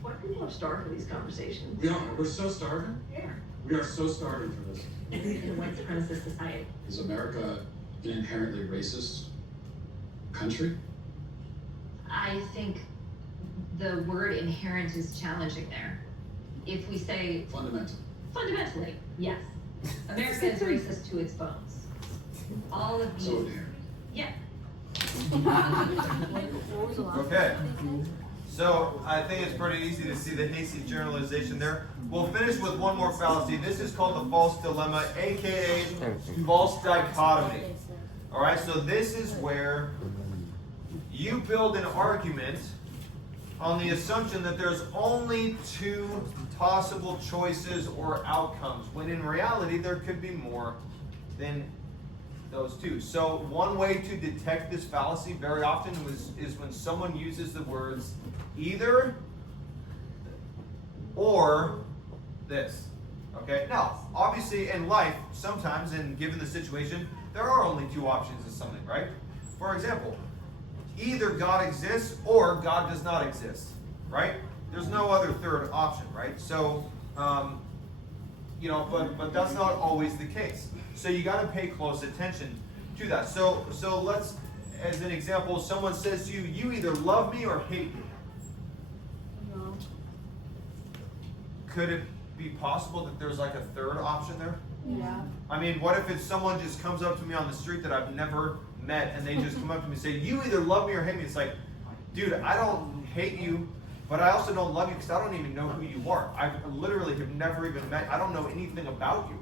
White people are starved for these conversations. We are. We're so starving. Yeah. We are so starving for this. In a white supremacist society. Is America an inherently racist country? I think the word inherent is challenging there. If we say fundamentally, yes. America is racist to its bones. All of So you. inherent. Yeah. Okay. So I think it's pretty easy to see the hasty generalization there. We'll finish with one more fallacy. This is called the false dilemma, aka false dichotomy. All right, so this is where you build an argument on the assumption that there's only two possible choices or outcomes, when in reality there could be more than those two. So one way to detect this fallacy very often is when someone uses the words either or this. Okay? Now, obviously in life, sometimes, and given the situation, there are only two options of something, right? For example, either God exists or God does not exist, right? There's no other third option, right? So, but that's not always the case. So you got to pay close attention to that. So let's, as an example, someone says to you, you either love me or hate me. No. Could it be possible that there's like a third option there? Yeah. I mean, what if it's someone just comes up to me on the street that I've never met and they just come up to me and say, you either love me or hate me? It's like, dude, I don't hate you, but I also don't love you because I don't even know who you are. I literally have never even met. I don't know anything about you.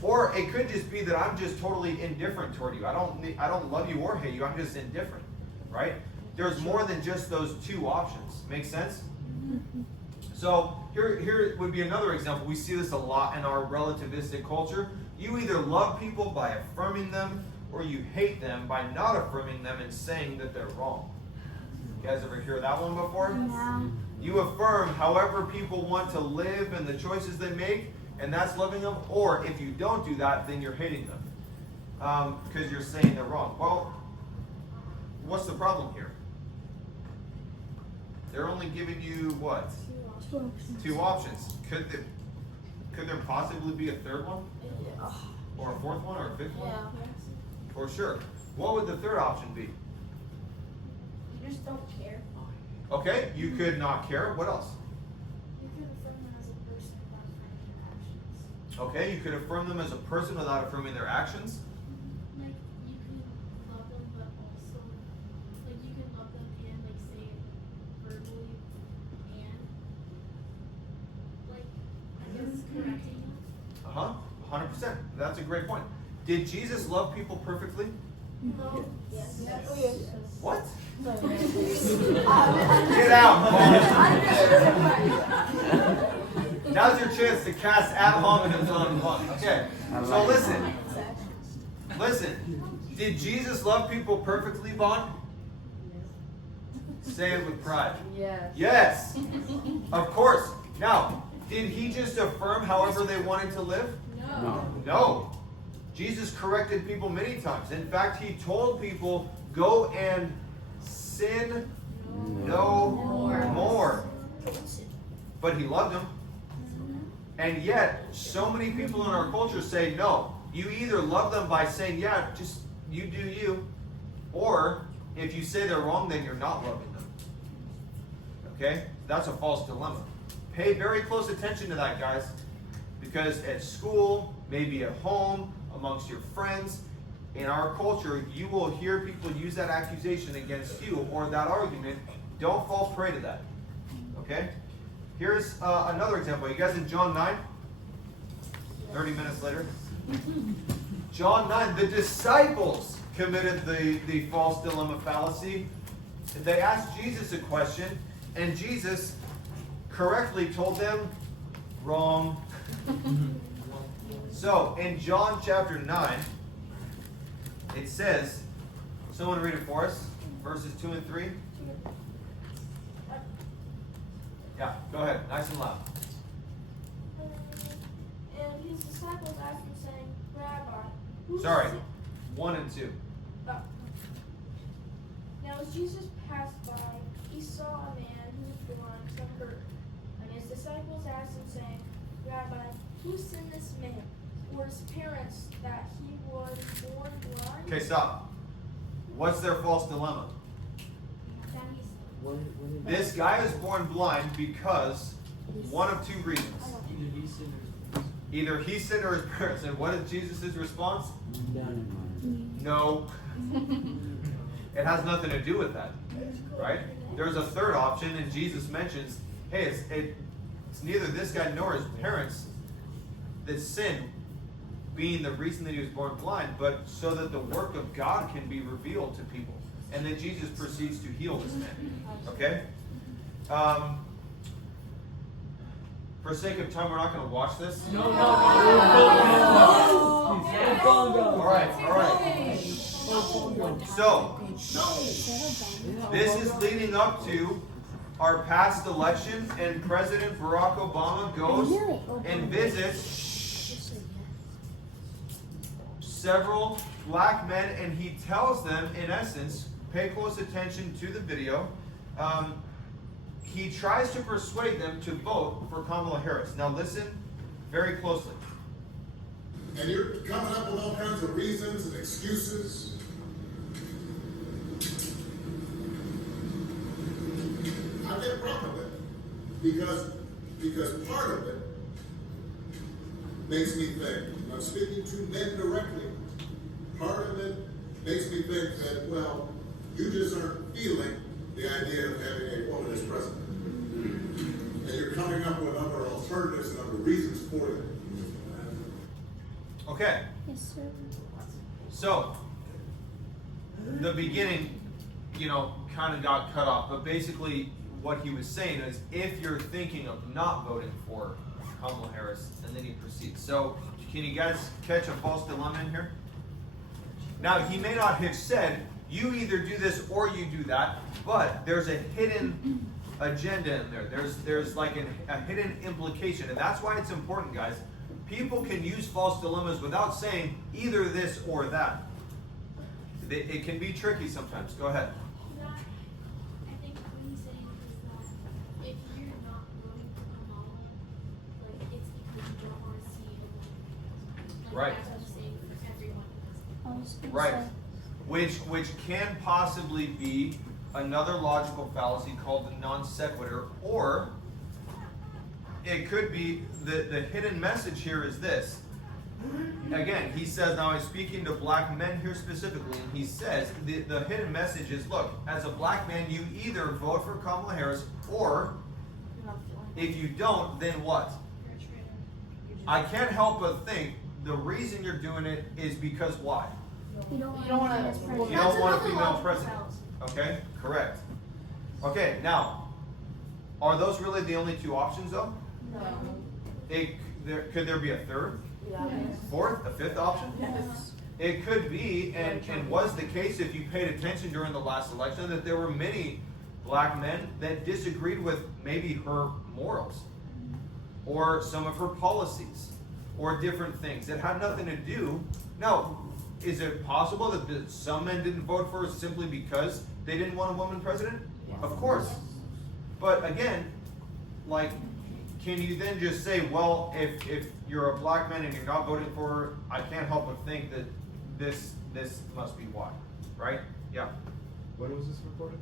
Or it could just be that I'm just totally indifferent toward you. I don't love you or hate you. I'm just indifferent, right? There's more than just those two options. Make sense? So here would be another example. We see this a lot in our relativistic culture. You either love people by affirming them, or you hate them by not affirming them and saying that they're wrong. You guys ever hear that one before? No. You affirm however people want to live and the choices they make, and that's loving them. Or if you don't do that, then you're hating them because you're saying they're wrong. Well, what's the problem here? They're only giving you what? Two options. Could there possibly be a third one? Or a fourth one? Or a fifth one? For sure. What would the third option be? You just don't care. Okay, you could not care. What else? You could affirm them as a person without affirming their actions. Okay, you could affirm them as a person without affirming their actions. Like, you can love them, but also, like, you can love them and, like, say it verbally and, like, I guess correcting them. 100%. That's a great point. Did Jesus love people perfectly? No. Yes. What? Get out, Paul. Now's your chance to cast ad hominems on Paul. Okay, so listen. Did Jesus love people perfectly, Vaughn? Say it with pride. Yes. Yes. Of course. Now, did he just affirm however they wanted to live? No. Jesus corrected people many times. In fact, he told people, go and sin no more. But he loved them. And yet, so many people in our culture say, no, you either love them by saying, yeah, just you do you, or if you say they're wrong, then you're not loving them. Okay? That's a false dilemma. Pay very close attention to that, guys, because at school, maybe at home, amongst your friends, in our culture, you will hear people use that accusation against you or that argument. Don't fall prey to that. Okay? Here's another example. You guys in John 9? 30 minutes later. John 9, the disciples committed the false dilemma fallacy. They asked Jesus a question, and Jesus correctly told them, wrong. So, in John chapter 9, it says, someone read it for us, verses 2 and 3. Yeah, go ahead, nice and loud. And his disciples asked him, saying, Rabbi, who Sorry, sinned? 1 and 2. Now as Jesus passed by, he saw a man who was blind from birth. And his disciples asked him, saying, Rabbi, who sinned this man, or his parents, that he was born blind? Okay, stop. What's their false dilemma? This guy is born blind because one of two reasons. Either he sinned or his parents. And what is Jesus' response? No. It has nothing to do with that, right? There's a third option, and Jesus mentions, hey, it's neither this guy nor his parents that sin being the reason that he was born blind, but so that the work of God can be revealed to people. And then Jesus proceeds to heal this man. Okay? For sake of time, we're not going to watch this. No. All right. So, this is leading up to our past election, and President Barack Obama goes and visits several black men, and he tells them, in essence, pay close attention to the video. He tries to persuade them to vote for Kamala Harris. Now listen very closely. And you're coming up with all kinds of reasons and excuses. I get a problem with it. Because part of it makes me think, I'm speaking to men directly, part of it makes me think that, well, you just aren't feeling the idea of having a woman as president. And you're coming up with other alternatives and other reasons for it. Okay. Yes, sir. So, the beginning, kind of got cut off, but basically what he was saying is, if you're thinking of not voting for Kamala Harris, and then he proceeds. So, can you guys catch a false dilemma in here? Now, he may not have said, you either do this or you do that, but there's a hidden agenda in there. There's like a hidden implication, and that's why it's important, guys. People can use false dilemmas without saying either this or that. It can be tricky sometimes. Go ahead. I think what he's saying is that if you're not voting for Kamala, like it's because you don't want to see it. Like, Right. That's what he's saying for everyone. I was gonna Right. say, Which can possibly be another logical fallacy called the non sequitur, or it could be the hidden message here is this. Again, he says, now I'm speaking to black men here specifically, and he says the hidden message is, look, as a black man, you either vote for Kamala Harris, or if you don't, then what? I can't help but think the reason you're doing it is because why? you don't You don't want wanna- to as president. You don't want a another female logical president. fallacy. Okay, correct. Okay, now, are those really the only two options though? No. Could there be a third, Yes. fourth, a fifth option? Yes. It could be, and was the case if you paid attention during the last election, that there were many black men that disagreed with maybe her morals, or some of her policies, or different things that had nothing to do. Now, is it possible that some men didn't vote for her simply because they didn't want a woman president? Of course. But again, like, can you then just say, well, if you're a black man and you're not voting for her, I can't help but think that this must be why, right? Yeah. When was this recorded?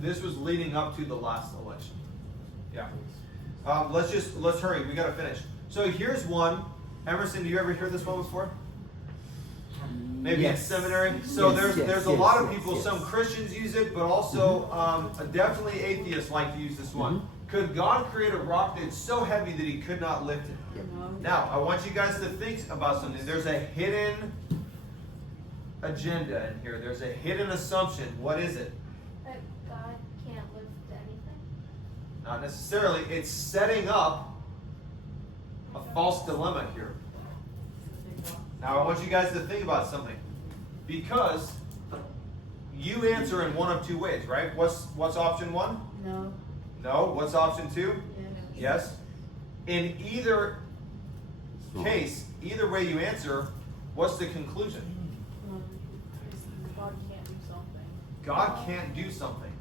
This was leading up to the last election. Yeah. Let's hurry. We gotta finish. So here's one. Emerson, do you ever hear this one before? Maybe in seminary. So there's a lot of people. Some Christians use it, but also definitely atheists like to use this one. Could God create a rock that's so heavy that He could not lift it? Now, I want you guys to think about something. There's a hidden agenda in here. There's a hidden assumption. What is it? That God can't lift anything. Not necessarily. It's setting up a false dilemma here. Now, I want you guys to think about something. Because you answer in one of two ways, right? What's option one? No. No. What's option two? Yes. Yes. In either case, either way you answer, what's the conclusion? God can't do something. God can't do something.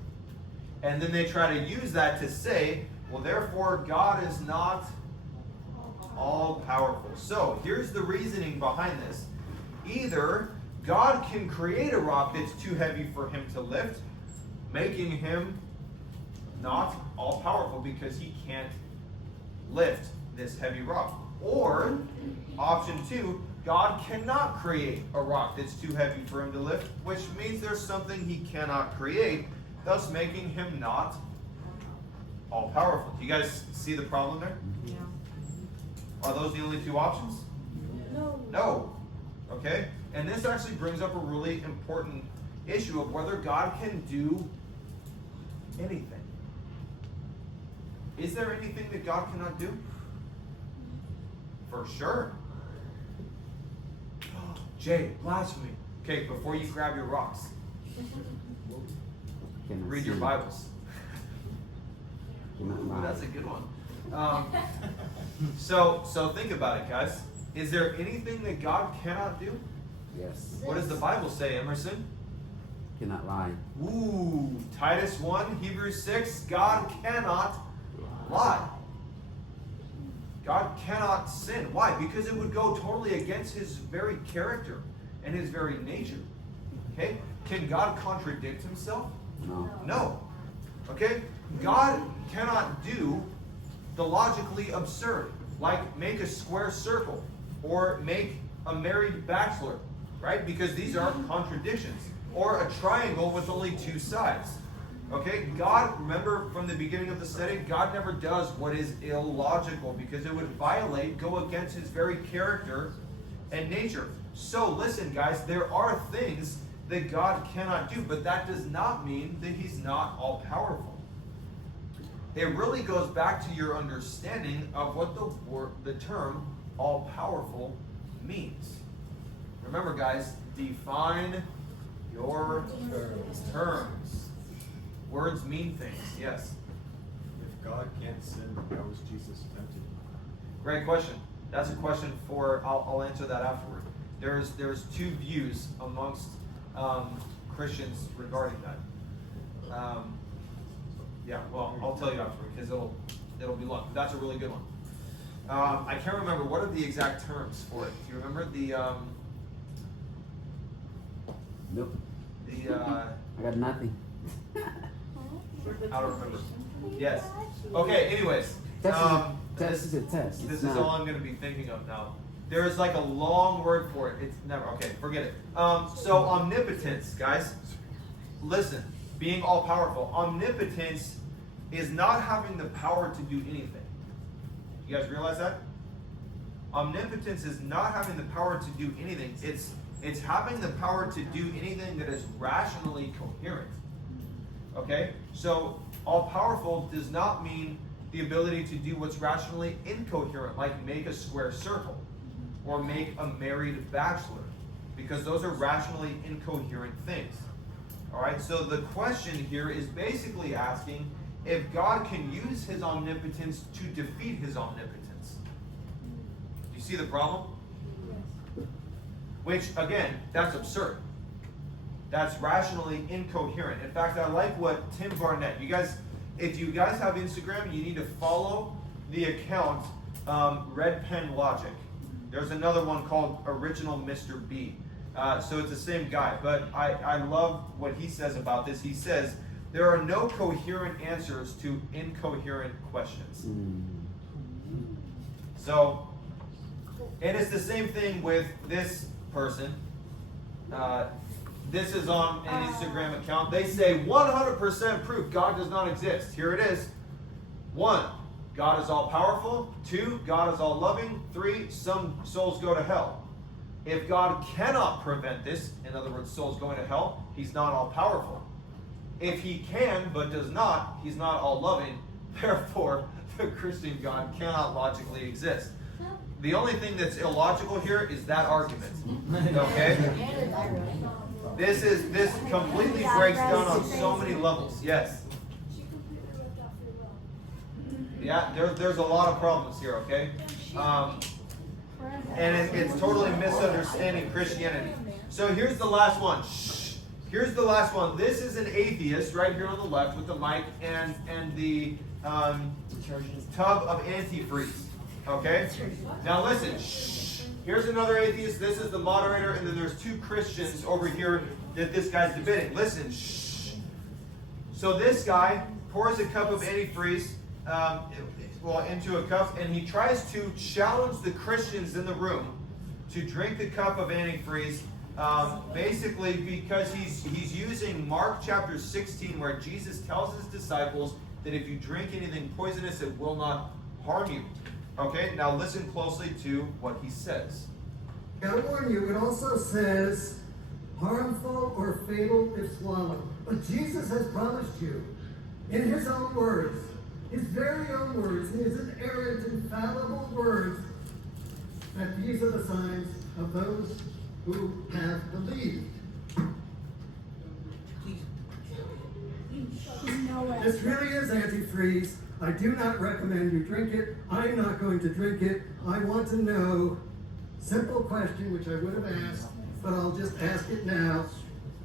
And then they try to use that to say, well, therefore, God is not all powerful. So here's the reasoning behind this. Either God can create a rock that's too heavy for Him to lift, making Him not all powerful because He can't lift this heavy rock. Or option two, God cannot create a rock that's too heavy for Him to lift, which means there's something He cannot create, thus making Him not all powerful. Do you guys see the problem there? Yeah. Are those the only two options? No. No. Okay? And this actually brings up a really important issue of whether God can do anything. Is there anything that God cannot do? For sure. Jay, blasphemy. Okay, before you grab your rocks, Cannot read your sin. Bibles. Cannot Ooh, lie. that's a good one. So think about it, guys. Is there anything that God cannot do? Yes. What does the Bible say, Emerson? Cannot lie. Ooh, Titus 1, Hebrews 6, God cannot lie. God cannot sin. Why? Because it would go totally against his very character and his very nature. Okay? Can God contradict himself? No. No. Okay? God cannot do the logically absurd, like make a square circle or make a married bachelor, right? Because these are contradictions. Or a triangle with only two sides. Okay? God, remember from the beginning of the study, God never does what is illogical because it would go against his very character and nature. So listen, guys, there are things that God cannot do, but that does not mean that he's not all-powerful. It really goes back to your understanding of what the term all-powerful means. Remember, guys, define your terms. Words mean things, yes. If God can't sin, how was Jesus tempted? Great question. That's a question for, I'll answer that afterward. There's two views amongst Christians regarding that. Yeah, well, I'll tell you afterward because it'll be long. That's a really good one. I can't remember, what are the exact terms for it? Do you remember the Nope. I got nothing. don't remember. Yes. Okay, anyways. Test is a test. This is all I'm going to be thinking of now. There is like a long word for it. It's never, okay, forget it. So omnipotence, guys. Listen, being all powerful. Omnipotence is not having the power to do anything. You guys realize that? Omnipotence is not having the power to do anything. It's having the power to do anything that is rationally coherent. Okay? So all powerful does not mean the ability to do what's rationally incoherent, like make a square circle or make a married bachelor, because those are rationally incoherent things. All right? So the question here is basically asking if God can use his omnipotence to defeat his omnipotence. Do you see the problem? Which, again, that's absurd. That's rationally incoherent. In fact, I like what Tim Barnett, if you guys have Instagram, you need to follow the account Red Pen Logic. There's another one called Original Mr. B. So it's the same guy. But I love what he says about this. He says, there are no coherent answers to incoherent questions. So, and it's the same thing with this person. This is on an Instagram account. They say 100% proof God does not exist. Here it is. 1, God is all powerful. 2, God is all loving. 3, some souls go to hell. If God cannot prevent this, in other words, souls going to hell, he's not all powerful. If he can but does not, he's not all loving. Therefore, the Christian God cannot logically exist. The only thing that's illogical here is that argument. Okay? This completely breaks down on so many levels. Yes. Yeah, there's a lot of problems here, okay? And it's totally misunderstanding Christianity. So here's the last one. Here's the last one. This is an atheist right here on the left with the mic and the tub of antifreeze. Okay? Now listen. Here's another atheist. This is the moderator, and then there's 2 Christians over here that this guy's debating. Listen. So this guy pours a cup of antifreeze into a cup, and he tries to challenge the Christians in the room to drink the cup of antifreeze, basically because he's using Mark chapter 16, where Jesus tells his disciples that if you drink anything poisonous, it will not harm you. Okay, now listen closely to what he says. I warn you, it also says harmful or fatal if swallowed. But Jesus has promised you, in his own words, his very own words, his inerrant, infallible words, that these are the signs of those who have believed. This really is antifreeze. I do not recommend you drink it. I'm not going to drink it. I want to know, simple question which I would have asked, but I'll just ask it now.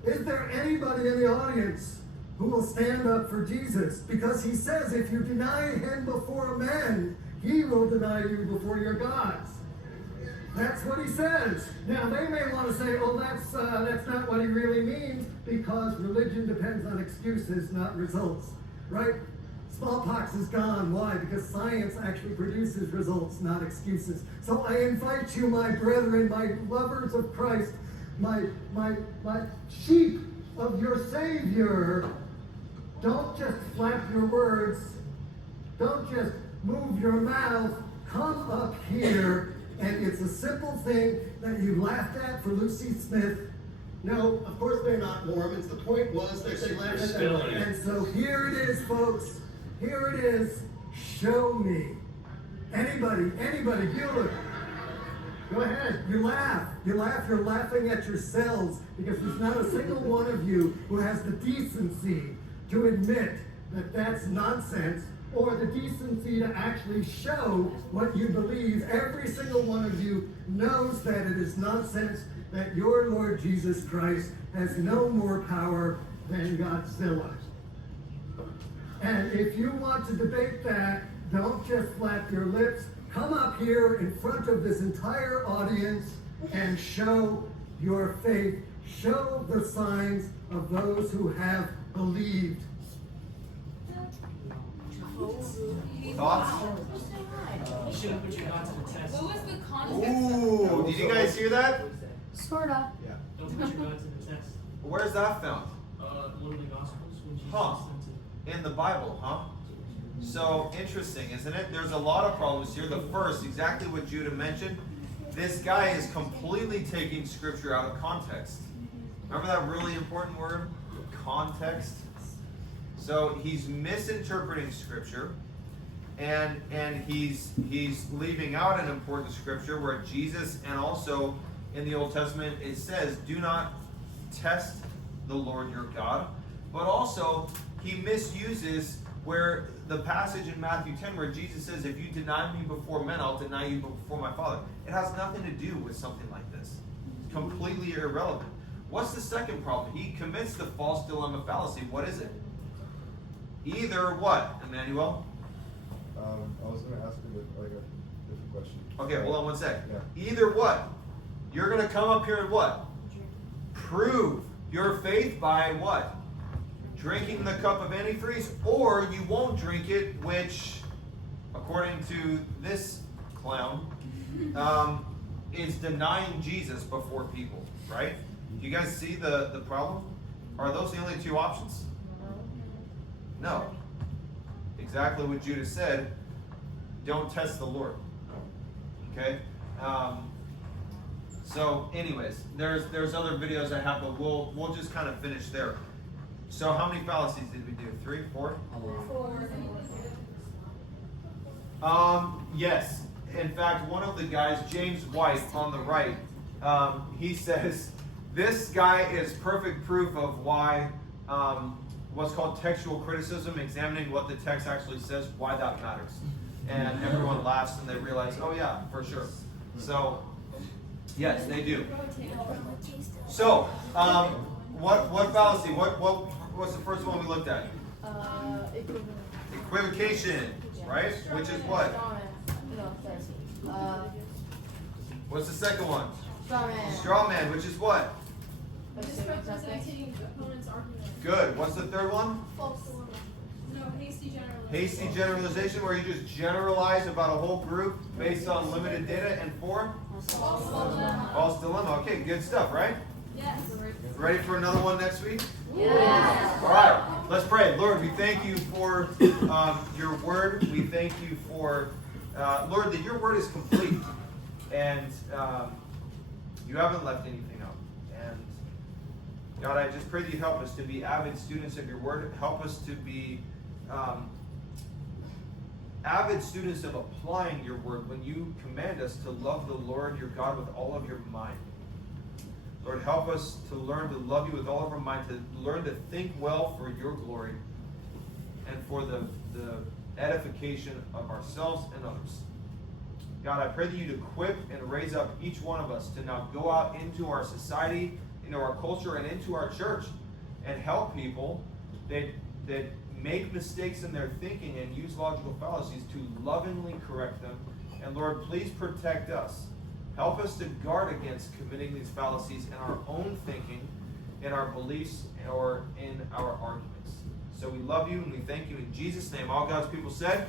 Is there anybody in the audience who will stand up for Jesus? Because he says if you deny him before men, he will deny you before your gods. That's what he says. Now they may want to say, oh, that's not what he really means, because religion depends on excuses, not results, right? Smallpox is gone. Why? Because science actually produces results, not excuses. So I invite you, my brethren, my lovers of Christ, my sheep of your Savior, don't just flap your words. Don't just move your mouth. Come up here. And it's a simple thing that you laughed at for Lucy Smith. No, of course they're not Mormons. The point was that they laughed at them. And so here it is, folks. Here it is. Show me. Anybody, Bueller. Go ahead. You laugh. You're laughing at yourselves, because there's not a single one of you who has the decency to admit that that's nonsense, or the decency to actually show what you believe. Every single one of you knows that it is nonsense, that your Lord Jesus Christ has no more power than Godzilla. And if you want to debate that, don't just flap your lips. Come up here in front of this entire audience and show your faith. Show the signs of those who have believed. Thoughts? You should have put your God to the test. What was the context? Ooh, did you guys hear that? Sorta. Yeah. Don't put your God to the test. Where's that found? One of the Gospels when Jesus Huh. sent In the Bible, huh? So interesting, isn't it? There's a lot of problems here. The first, exactly what Judah mentioned, this guy is completely taking scripture out of context. Remember that really important word? Context. So he's misinterpreting scripture, and he's leaving out an important scripture where Jesus, and also in the Old Testament it says, do not test the Lord your God. But also he misuses where the passage in Matthew 10 where Jesus says, if you deny me before men, I'll deny you before my Father. It has nothing to do with something like this. It's completely irrelevant. What's the second problem? He commits the false dilemma fallacy. What is it? Either what, Emmanuel? I was going to ask you a different question. Okay, hold on one sec. Yeah. Either what? You're going to come up here and what? Prove your faith by what? Drinking the cup of antifreeze, or you won't drink it, which, according to this clown, is denying Jesus before people, right? Do you guys see the problem? Are those the only two options? No. Exactly what Judah said. Don't test the Lord. Okay? So anyways, there's other videos I have, but we'll just kind of finish there. So how many fallacies did we do? 3, 4? 4. Yes. In fact, one of the guys, James White on the right, he says, this guy is perfect proof of why what's called textual criticism, examining what the text actually says, why that matters. And everyone laughs and they realize, oh yeah, for sure. So, yes, they do. So, what fallacy? What's the first one we looked at? Equivocation, right? Which is what? What's the second one? Straw man, which is what? Misrepresenting opponent's argument. Good. What's the third one? False dilemma. No, hasty generalization. Hasty generalization, where you just generalize about a whole group based on limited data. And 4? False dilemma. False dilemma. Okay, good stuff, right? Yes. Ready for another one next week? Yes. All right, let's pray. Lord, we thank you for your word. We thank you for, Lord, that your word is complete. And you haven't left anything out. And God, I just pray that you help us to be avid students of your word. Help us to be avid students of applying your word when you command us to love the Lord your God with all of your mind. Lord, help us to learn to love you with all of our mind, to learn to think well for your glory, and for the edification of ourselves and others. God, I pray that you'd equip and raise up each one of us to now go out into our society, into our culture, and into our church and help people that make mistakes in their thinking and use logical fallacies to lovingly correct them. And Lord, please protect us. Help us to guard against committing these fallacies in our own thinking, in our beliefs, or in our arguments. So we love you and we thank you in Jesus' name. All God's people said,